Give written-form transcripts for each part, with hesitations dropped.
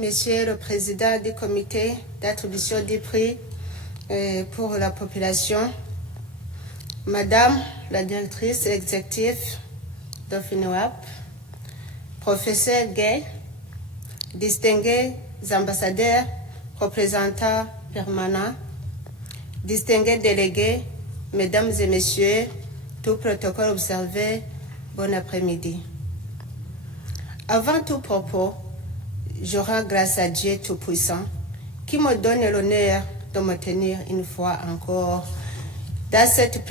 Monsieur le Président du comité d'attribution des prix pour la population, Madame la directrice exécutive de FINUAP, Professeur Gay, distingués ambassadeurs, représentants permanents, distingués délégués, Mesdames et Messieurs, tout protocole observé, bon après-midi. Avant tout propos, je rends grâce à Dieu Tout-Puissant qui me donne l'honneur de me tenir une fois encore dans cette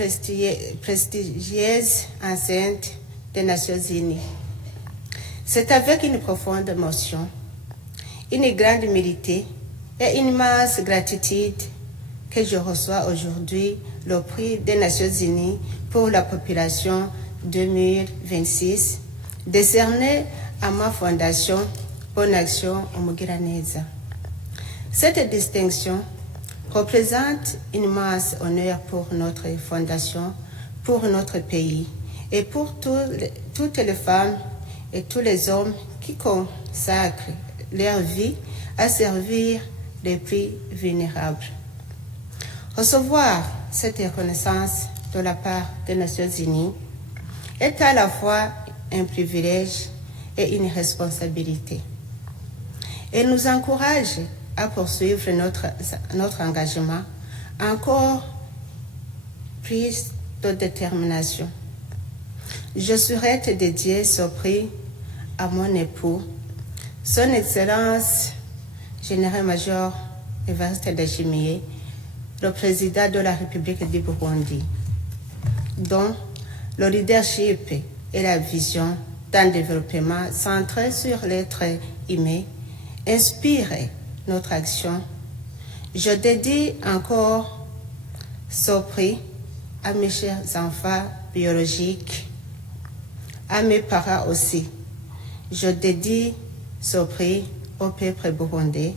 prestigieuse enceinte des Nations Unies. C'est avec une profonde émotion, une grande humilité et une immense gratitude que je reçois aujourd'hui le prix des Nations Unies pour la population 2026, décerné à ma fondation Bonne Action Umugiraneza. Cette distinction représente un immense honneur pour notre fondation, pour notre pays et pour toutes les femmes et tous les hommes qui consacrent leur vie à servir les plus vulnérables. Recevoir cette reconnaissance de la part des Nations Unies est à la fois un privilège et une responsabilité. Elle nous encourage à poursuivre notre engagement encore plus de détermination. Je souhaite dédier ce prix à mon époux, Son Excellence Général-Major Evariste Ndayishimiye, le président de la République du Burundi, dont le leadership et la vision d'un développement centré sur l'être humain inspirent notre action. Je dédie encore ce prix à mes chers enfants biologiques, à mes parents aussi. Je dédie ce prix au peuple burundais,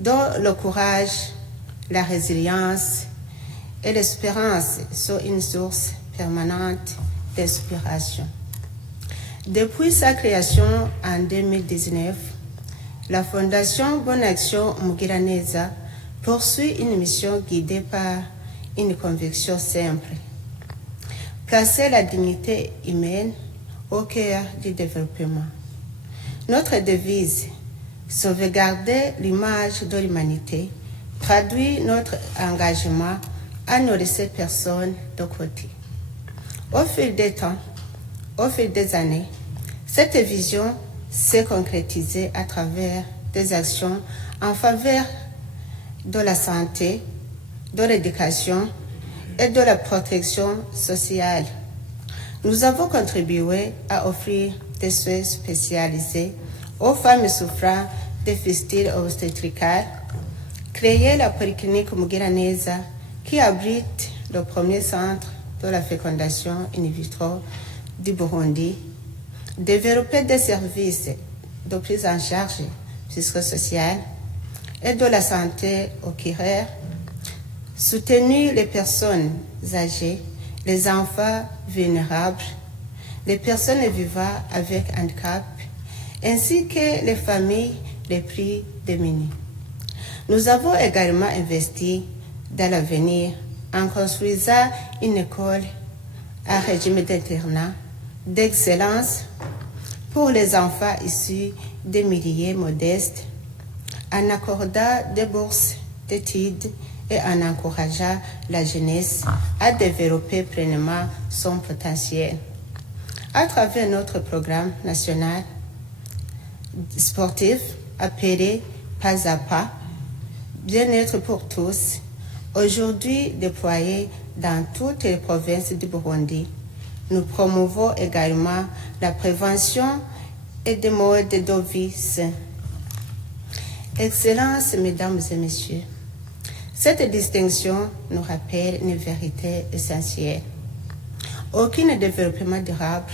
dont le courage, la résilience et l'espérance sont une source permanente d'inspiration. Depuis sa création en 2019, la Fondation Bonne Action Umugiraneza poursuit une mission guidée par une conviction simple: placer la dignité humaine au cœur du développement. Notre devise, sauvegarder l'image de l'humanité, traduit notre engagement à ne laisser personne de côté. Au fil des temps, au fil des années, cette vision s'est concrétisée à travers des actions en faveur de la santé, de l'éducation et de la protection sociale. Nous avons contribué à offrir des soins spécialisés aux femmes souffrant de fistules obstétricales, créé la polyclinique Umugiraneza qui abrite le premier centre de la fécondation in vitro du Burundi, développé des services de prise en charge psychosociale et de la santé au Kirer, soutenu les personnes âgées, les enfants vulnérables, les personnes vivant avec handicap, ainsi que les familles les plus démunies. Nous avons également investi dans l'avenir en construisant une école à régime d'internat d'excellence pour les enfants issus des milieux modestes, en accordant des bourses d'études et en encourageant la jeunesse à développer pleinement son potentiel. À travers notre programme national sportif appelé Pas à Pas, Bien-être pour tous, aujourd'hui déployé dans toutes les provinces du Burundi, nous promouvons également la prévention et des modes de vie sains. Excellences, Mesdames et Messieurs, cette distinction nous rappelle une vérité essentielle. Aucun développement durable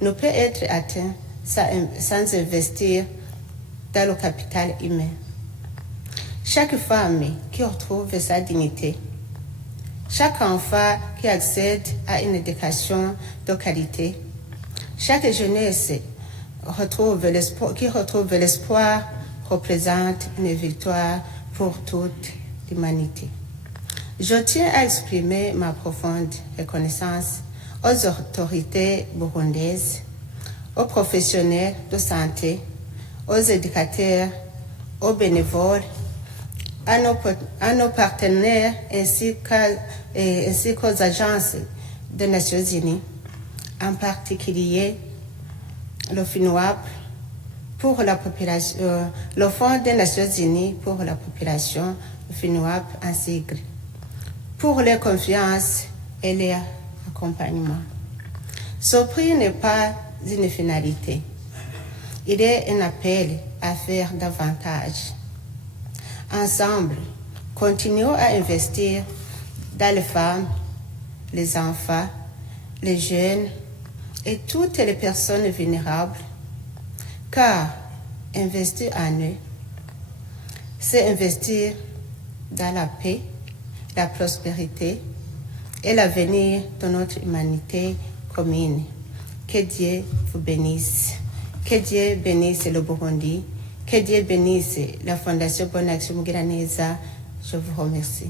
ne peut être atteint sans investir dans le capital humain. Chaque femme qui retrouve sa dignité, chaque enfant qui accède à une éducation de qualité, chaque jeunesse qui retrouve l'espoir représente une victoire pour toute l'humanité. Je tiens à exprimer ma profonde reconnaissance aux autorités burundaises, aux professionnels de santé, aux éducateurs, aux bénévoles, à nos partenaires ainsi qu'aux agences des Nations Unies, en particulier le FINUAP pour la population, le Fonds des Nations Unies pour la population, le FINUAP en sigle, pour leur confiance et leur accompagnement. Ce prix n'est pas une finalité. Il est un appel à faire davantage. Ensemble, continuons à investir dans les femmes, les enfants, les jeunes et toutes les personnes vulnérables, car investir en eux, c'est investir dans la paix, la prospérité et l'avenir de notre humanité commune. Que Dieu vous bénisse. Que Dieu bénisse le Burundi. Que Dieu bénisse la Fondation Bonne Action Mugiraneza. Je vous remercie.